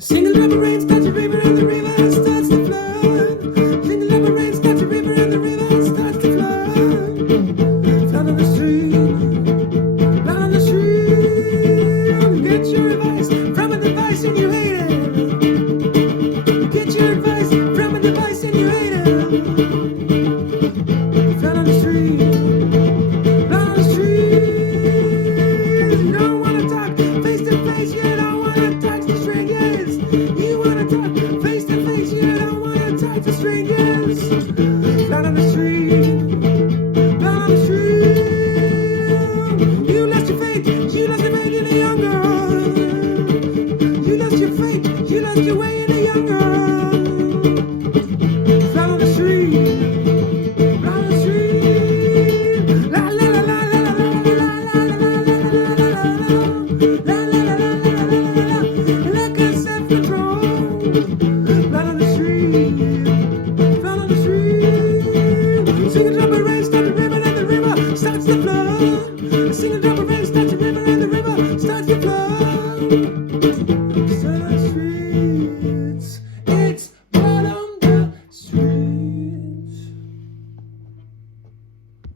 Single drop of rain starts a river and the river starts to flood. Single drop of rain starts a river and the river starts to flood. Flood on the street, flood on the street. Get your advice from a device and you hate it. Get your advice from a device and you hate it. Flood on the street, flood on the street. You don't wanna talk face to face, you don't wanna talk to strangers. You wanna talk face to face, you don't wanna talk to strangers. Down on the street, down on the street. You lost your faith, you lost your faith in a young girl. You lost your faith, you lost your way in a young girl. Down on the street, down on the street. La la la la la la la la la la la la la. Like a self-control. Blood on the street, blood on the street. Sing a drop of rain, start the river, and the river starts to flood. Sing a drop of rain.